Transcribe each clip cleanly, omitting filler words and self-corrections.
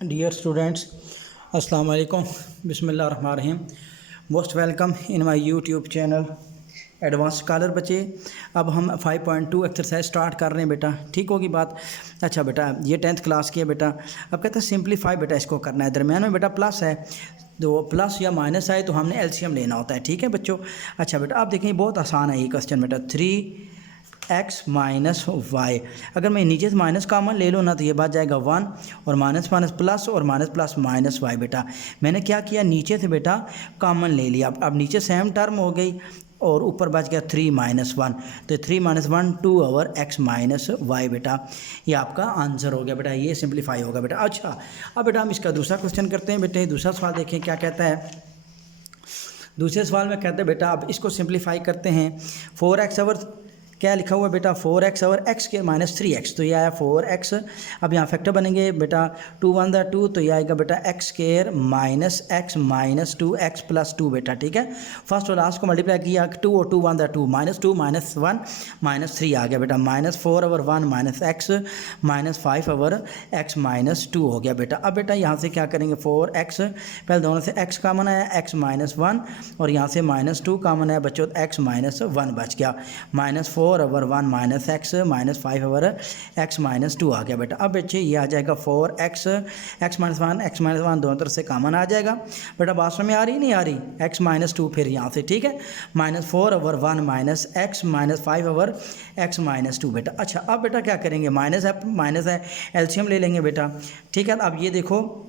Dear students, Assalamu alaikum, Bismillahirrahmanirrahim. Most welcome in my YouTube channel advance scholar बच्चे। अब हम 5.2 exercise start कर रहे हैं बेटा, ठीक होगी बात। अच्छा बेटा, ये 10th क्लास की है बेटा। अब कहता है सिंप्लीफाई बेटा इसको करना है, दरम्यान में बेटा प्लस है, तो प्लस या माइनस आए तो हमने एलसीएम लेना होता है, ठीक है बच्चों। अच्छा बेटा, आप देखें बहुत आसान है ये क्वेश्चन बेटा। 3x माइनस वाई, अगर मैं नीचे से माइनस कॉमन ले लूँ ना तो ये बच जाएगा 1 और माइनस माइनस प्लस और माइनस प्लस माइनस वाई। बेटा मैंने क्या किया, नीचे से बेटा कॉमन ले लिया। अब नीचे सेम टर्म हो गई और ऊपर बच गया 3 माइनस 1, तो 3 minus 1 2 over x minus Y. बेटा ये आपका आंसर हो गया बेटा, ये सिंप्लीफाई होगा बेटा। अच्छा अब बेटा हम इसका दूसरा क्वेश्चन करते हैं बेटे। दूसरा सवाल देखें क्या कहता है। दूसरे सवाल में कहते हैं बेटा, अब इसको सिंप्लीफाई करते हैं। 4x ओवर क्या लिखा हुआ है बेटा, 4x ओवर x के माइनस 3x, तो ये आया 4x। अब यहाँ फैक्टर बनेंगे बेटा, 2 1 2, तो ये आएगा बेटा x square minus x minus 2x plus 2 बेटा, ठीक है। फर्स्ट और लास्ट को मल्टीप्लाई किया, 2 और 2 1 2, माइनस 2 माइनस 1 माइनस 3 आ गया बेटा, minus 4 over 1 minus x minus 5 over x minus 2 हो गया बेटा। अब बेटा यहाँ से क्या करेंगे, 4x, पहले दोनों से x कॉमन आया, x माइनस 1, और यहाँ से माइनस 2 कॉमन आया बच्चों, x माइनस 1 बच गया, minus 4 over 1 minus x minus 5 over x minus 2 आ गया बेटा। अब बच्चे ये आ जाएगा 4x, x minus 1 x minus 1 दोनों तरफ से कॉमन आ जाएगा बेटा। बात समझ में आ रही नहीं आ रही, x माइनस 2 फिर यहाँ से, ठीक है, minus 4 over 1 minus x minus 5 over x minus 2 बेटा। अच्छा अब बेटा क्या करेंगे, माइनस है एलसीएम ले लेंगे बेटा, ठीक है। अब ये देखो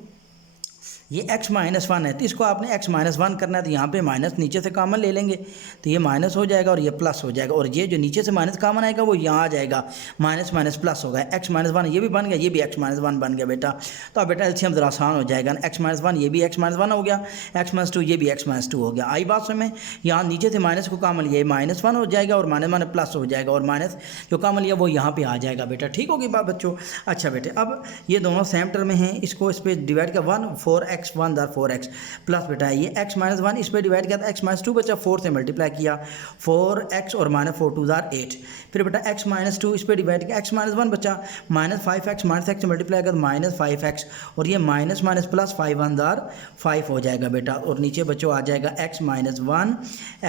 ये x माइनस 1 है, तो इसको आपने x माइनस 1 करना है, तो यहाँ पे माइनस नीचे से कॉमन ले लेंगे तो ये माइनस हो जाएगा और ये प्लस हो जाएगा, और ये जो नीचे से माइनस कॉमन आएगा वो यहाँ आ जाएगा, माइनस माइनस प्लस होगा, x माइनस 1 ये भी बन गया, ये भी x माइनस 1 बन गया बेटा। तो अब बेटा एलसीएम ज़रा आसान हो जाएगा, x माइनस 1 ये भी x माइनस 1 हो गया, x माइनस 2 ये भी x माइनस 2 हो गया। आई बात समझ, यहाँ नीचे से माइनस को कॉमन लिया, माइनस 1 हो जाएगा और माइनस माइनस प्लस हो जाएगा, और माइनस जो कॉमन लिया वो यहाँ पर आ जाएगा बेटा, ठीक होगी बात बच्चों। अच्छा बेटे, अब ये दोनों सेम टर्म में हैं, इसको इस पर डिवाइड कर 1 4x 1 दार 4x प्लस बेटा ये x माइनस 1 इस पर डिवाइड किया था, x माइनस 2 बचा, 4 से मल्टीप्लाई किया, 4x और माइनस 4 2 जार 8, फिर बेटा x माइनस 2 इस पर डिवाइड किया, x माइनस 1 बचा, माइनस 5x माइनस x से मल्टीप्लाई किया माइनस 5x, और ये माइनस माइनस प्लस 5 1 जार 5 हो जाएगा बेटा, और नीचे बच्चों आ जाएगा x माइनस 1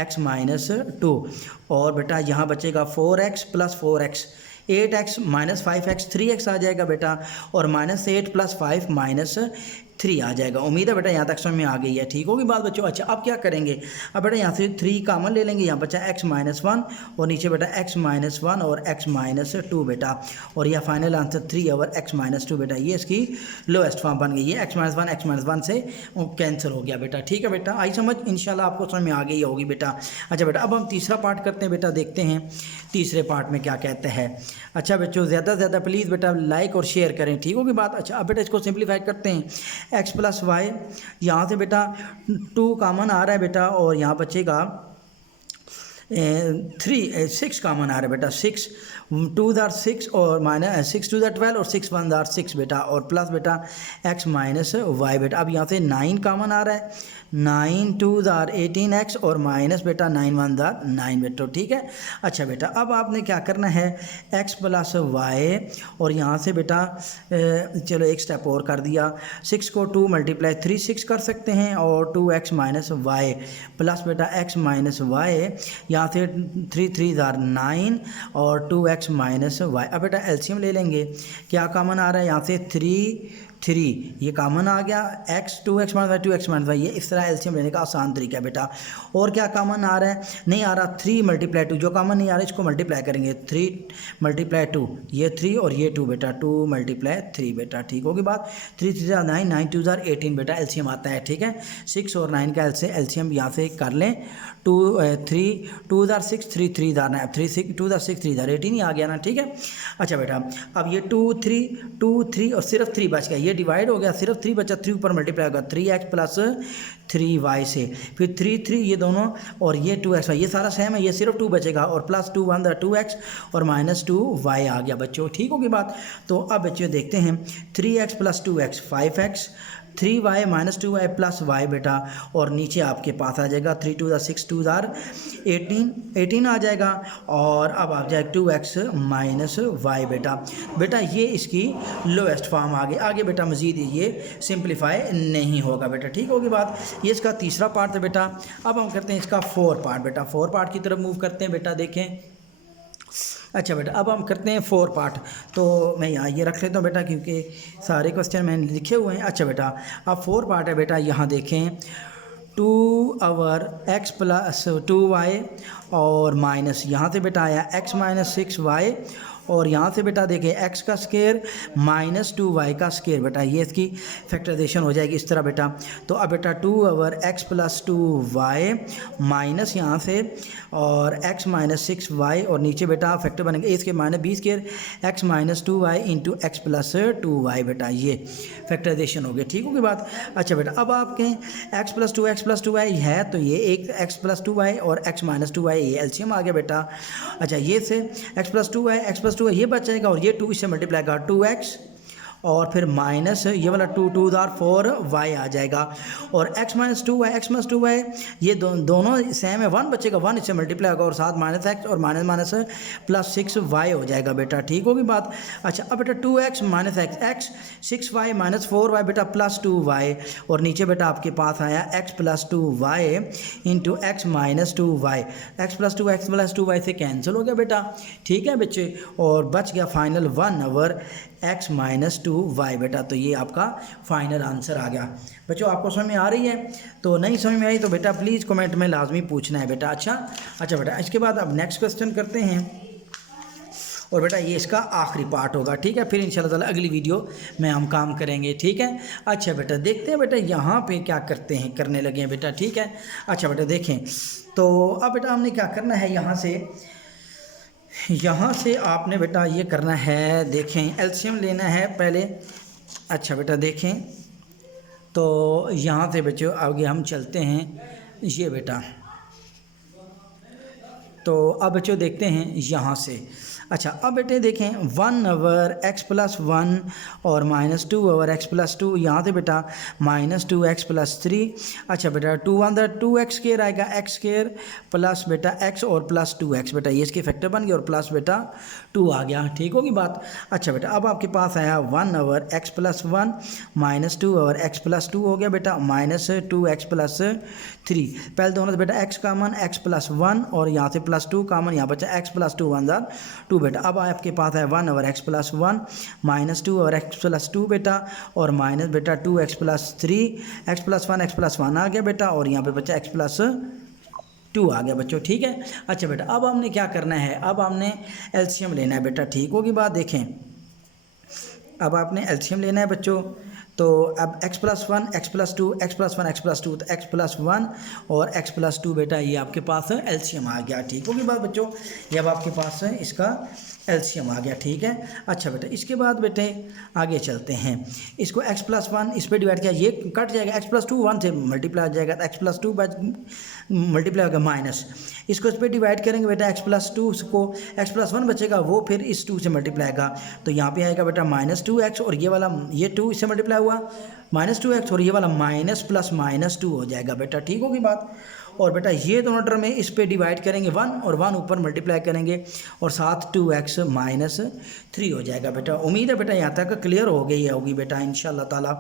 x माइनस 2, और बेटा यहाँ बचेगा 4x plus 4x 8x minus 5x 3x आ जाएगा बेटा, और माइनस 8 प्लस 5 माइनस 3 आ जाएगा। उम्मीद है बेटा यहाँ तक समझ में आ गई है, ठीक होगी बात बच्चों। अच्छा अब क्या करेंगे, अब बेटा यहाँ से 3 कॉमन ले लेंगे, यहाँ बचा x माइनस 1 और नीचे बेटा x माइनस 1 और x माइनस 2 बेटा, और यह final answer 3 over x minus 2 बेटा, ये इसकी लोएस्ट फॉर्म बन गई है। x माइनस 1 से कैंसिल हो गया बेटा, ठीक है बेटा। आई समझ, इंशाल्लाह आपको समझ में आ गई होगी बेटा। अच्छा बेटा, अब हम तीसरा पार्ट करते हैं बेटा, देखते हैं तीसरे पार्ट में क्या कहते हैं। अच्छा बच्चों, ज़्यादा से ज़्यादा प्लीज़ बेटा लाइक और शेयर करें, ठीक होगी बात। अच्छा अब बेटा इसको सिंप्लीफाई करते हैं, x प्लस वाई, यहाँ से बेटा 2 कॉमन आ रहा है बेटा, और यहाँ बचेगा 6 कॉमन आ रहा है बेटा, 6 2 दार 6 और माइनस 6 2 दार 12 और 6 1 दार 6 बेटा, और प्लस बेटा x माइनस वाई बेटा। अब यहाँ से 9 कॉमन आ रहा है, 9 2 दार 18x और माइनस बेटा 9 1 दार 9 बेटा, ठीक है। अच्छा बेटा, अब आपने क्या करना है, x प्लस वाई, और यहाँ से बेटा चलो एक स्टेप और कर दिया, 6 को 2 मल्टीप्लाई 3 6 कर सकते हैं, और 2x माइनस वाई प्लस बेटा x माइनस वाई, यहाँ से 3 3 दार 9 और 2x माइनस वाई। अब बेटा एलसीएम ले लेंगे, क्या कॉमन आ रहा है, यहाँ से 3 ये कॉमन आ गया, x 2x minus Y 2x minus Y, ये इस तरह एलसीएम लेने का आसान तरीका है बेटा। और क्या कॉमन आ रहा है, नहीं आ रहा, 3 मल्टीप्लाई 2, जो कॉमन नहीं आ रहा इसको मल्टीप्लाई करेंगे, 3 मल्टीप्लाई 2 ये 3 और ये 2 बेटा, 2 मल्टीप्लाई 3 बेटा, ठीक होगी बात। 3 3 जार 9 9 2 जार 18 बेटा एलसीएम आता है, ठीक है। 6 और 9 का एलसीएम यहाँ से कर लें, 2 3 2 जार 6 3 3 जार 9, 3 6 2 जार 6 3 जार 18 ही आ गया ना, ठीक है। अच्छा बेटा, अब ये 2 3 और सिर्फ 3 बच गया, ये डिवाइड हो गया, सिर्फ 3 बचा, 3 ऊपर मल्टीप्लाई होगा 3x प्लस 3y से, फिर 3 3 ये दोनों, और ये 2x ये सारा सेम है, ये सिर्फ 2 बचेगा, और प्लस 2 1 2x और माइनस 2y आ गया बच्चों, ठीक होगी बात। तो अब बच्चों देखते हैं, 3x plus 2x 5x 3y minus 2y plus y बेटा, और नीचे आपके पास आ जाएगा 3 2 6 2 18 आ जाएगा, और अब आ जाएगा 2x माइनस वाई बेटा ये इसकी लोएस्ट फॉर्म आगे बेटा मज़ीद ये सिंप्लीफाई नहीं होगा बेटा, ठीक होगी बात। ये इसका तीसरा पार्ट है बेटा। अब हम करते हैं इसका 4 पार्ट बेटा, 4 पार्ट की तरफ मूव करते हैं बेटा। देखें, अच्छा बेटा, अब हम करते हैं 4 पार्ट। तो मैं यहाँ ये रख लेता हूँ बेटा, क्योंकि सारे क्वेश्चन मैंने लिखे हुए हैं। अच्छा बेटा, अब 4 पार्ट है बेटा। यहाँ देखें 2x प्लस 2y और माइनस यहाँ से बेटा आया x माइनस 6y, और यहाँ से बेटा देखें x का स्केयर माइनस 2y का स्केयर बेटा, ये इसकी फैक्टराइजेशन हो जाएगी इस तरह बेटा। तो अब बेटा 2x प्लस 2y माइनस यहाँ से और x माइनस 6y, और नीचे बेटा फैक्टर बनेंगे a square minus b square x minus 2y into x plus 2y बेटा, ये फैक्टराइजेशन हो गया, ठीक होगी बात। अच्छा बेटा, अब आपके x प्लस 2y है, तो ये एक x प्लस 2y और x माइनस 2y ये एलसीएम आ गया बेटा। अच्छा, ये से x प्लस 2y ये बच जाएगा, और ये 2 इससे मल्टीप्लाई का 2x, और फिर माइनस ये वाला 2 2 4y आ जाएगा, और x माइनस 2y ये दोनों सेम है, 1 बचेगा, 1 इससे मल्टीप्लाई होगा, और साथ माइनस x और माइनस माइनस प्लस 6y हो जाएगा बेटा, ठीक होगी बात। अच्छा, अब बेटा 2x minus x 6y minus 4y बेटा प्लस 2y, और नीचे बेटा आपके पास आया x plus 2y into x minus 2y, x plus 2y से कैंसिल हो गया बेटा, ठीक है बच्चे, और बच गया final 1 over x minus 2y बेटा। तो ये आपका फाइनल आंसर आ गया बच्चों। आपको समझ में आ रही है? तो नहीं समझ में आई तो बेटा प्लीज़ कमेंट में लाजमी पूछना है बेटा। अच्छा बेटा, इसके बाद अब नेक्स्ट क्वेश्चन करते हैं, और बेटा ये इसका आखिरी पार्ट होगा, ठीक है। फिर इंशाल्लाह ताला अगली वीडियो में हम काम करेंगे, ठीक है। अच्छा बेटा, देखते हैं बेटा यहाँ पे क्या करने लगे हैं बेटा, ठीक है। अच्छा बेटा देखें, तो अब बेटा हमने क्या करना है, यहाँ से आपने बेटा ये करना है, देखें एलसीएम लेना है पहले। अच्छा बेटा देखें, तो यहाँ से बच्चों आगे हम चलते हैं, ये बेटा, तो अब बच्चों देखते हैं यहाँ से। अच्छा, अब बेटे देखें 1 ओवर x प्लस 1 और माइनस 2 ओवर x प्लस 2, यहाँ से बेटा माइनस 2x प्लस 3। अच्छा बेटा 2 1 2x स्केयर आएगा, x स्केयर प्लस बेटा x और प्लस 2x बेटा, ये इसके फैक्टर बन गया, और प्लस बेटा 2 आ गया, ठीक होगी बात। अच्छा बेटा, अब आपके पास आया 1 over x plus 1 minus 2 over x plus 2 हो गया बेटा, माइनस 2x प्लस 3। पहले दोनों से बेटा x कामन, x प्लस 1, और यहाँ से प्लस 2 कामन, यहाँ बचा x प्लस 2 1 2 बेटा। अब आपके पास है 1 over x plus 1 minus 2 over x plus 2 बेटा, और माइनस बेटा 2x प्लस 3, x प्लस 1 आ गया बेटा, और यहाँ पे बचा x प्लस 2 आ गया बच्चों, ठीक है। अच्छा बेटा, अब हमने क्या करना है, अब हमने एलसीएम लेना है बेटा, ठीक होगी बात। देखें, अब आपने एलसीएम लेना है बच्चों, तो अब x plus 1 x plus 2 x plus 1 x plus 2, तो x प्लस 1 और x प्लस 2 बेटा ये आपके पास एलसीएम आ गया, ठीक होगी बात बच्चों। ये अब आपके पास है इसका एलसीएम आ गया, ठीक है। अच्छा बेटा, इसके बाद बेटे आगे चलते हैं, इसको x प्लस 1 इस पर डिवाइड किया, ये कट जाएगा, x प्लस 2 1 से मल्टीप्लाई हो जाएगा, तो x प्लस 2 मल्टीप्लाई होगा माइनस, इसको इस पर डिवाइड करेंगे बेटा, x प्लस 2 को x प्लस 1 बचेगा, वो फिर इस 2 से मल्टीप्लाई आएगा, तो यहाँ पे आएगा बेटा माइनस 2x, और ये वाला ये 2 इससे मल्टीप्लाई हुआ माइनस 2x, और ये वाला माइनस प्लस माइनस 2 हो जाएगा बेटा, ठीक होगी बात। और बेटा ये दोनों टर्म में इस पे डिवाइड करेंगे 1 और 1 ऊपर मल्टीप्लाई करेंगे, और साथ 2x माइनस 3 हो जाएगा बेटा। उम्मीद है बेटा यहाँ तक क्लियर हो गई होगी बेटा इंशाल्लाह ताला।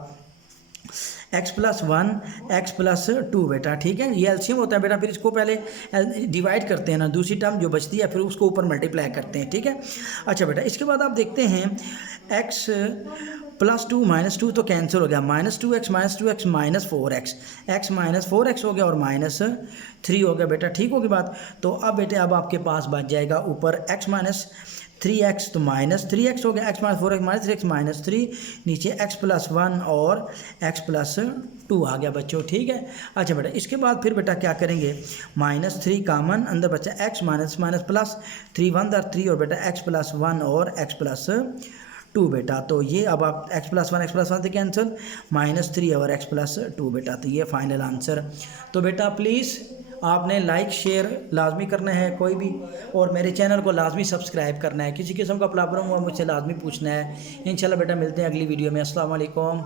x प्लस 1 x प्लस 2 बेटा, ठीक है, ये एलसीएम होता है बेटा। फिर इसको पहले डिवाइड करते हैं ना, दूसरी टर्म जो बचती है फिर उसको ऊपर मल्टीप्लाई करते हैं, ठीक है। अच्छा बेटा, इसके बाद आप देखते हैं x प्लस 2 माइनस 2 तो कैंसिल हो गया, minus 2x minus 4x, x minus 4x हो गया, और माइनस 3 हो गया बेटा, ठीक होगी बात। तो अब बेटे अब आपके पास बच जाएगा ऊपर x माइनस 3x, तो माइनस 3x हो गया, x minus 4x minus 3x minus 3, नीचे x प्लस 1 और x प्लस 2 आ गया बच्चों, ठीक है। अच्छा बेटा, इसके बाद फिर बेटा क्या करेंगे, माइनस 3 कामन, अंदर बचा x माइनस माइनस प्लस 3 1 3, और बेटा x प्लस 1 और x प्लस 2 बेटा। तो ये अब आप x प्लस 1 से कैंसिल, माइनस 3 और x प्लस 2 बेटा, तो ये फाइनल आंसर। तो बेटा प्लीज़ आपने लाइक शेयर लाजमी करना है कोई भी, और मेरे चैनल को लाजमी सब्सक्राइब करना है। किसी किस्म का प्रॉब्लम हुआ मुझसे लाजमी पूछना है। इंशाल्लाह बेटा मिलते हैं अगली वीडियो में। अस्सलाम वालेकुम।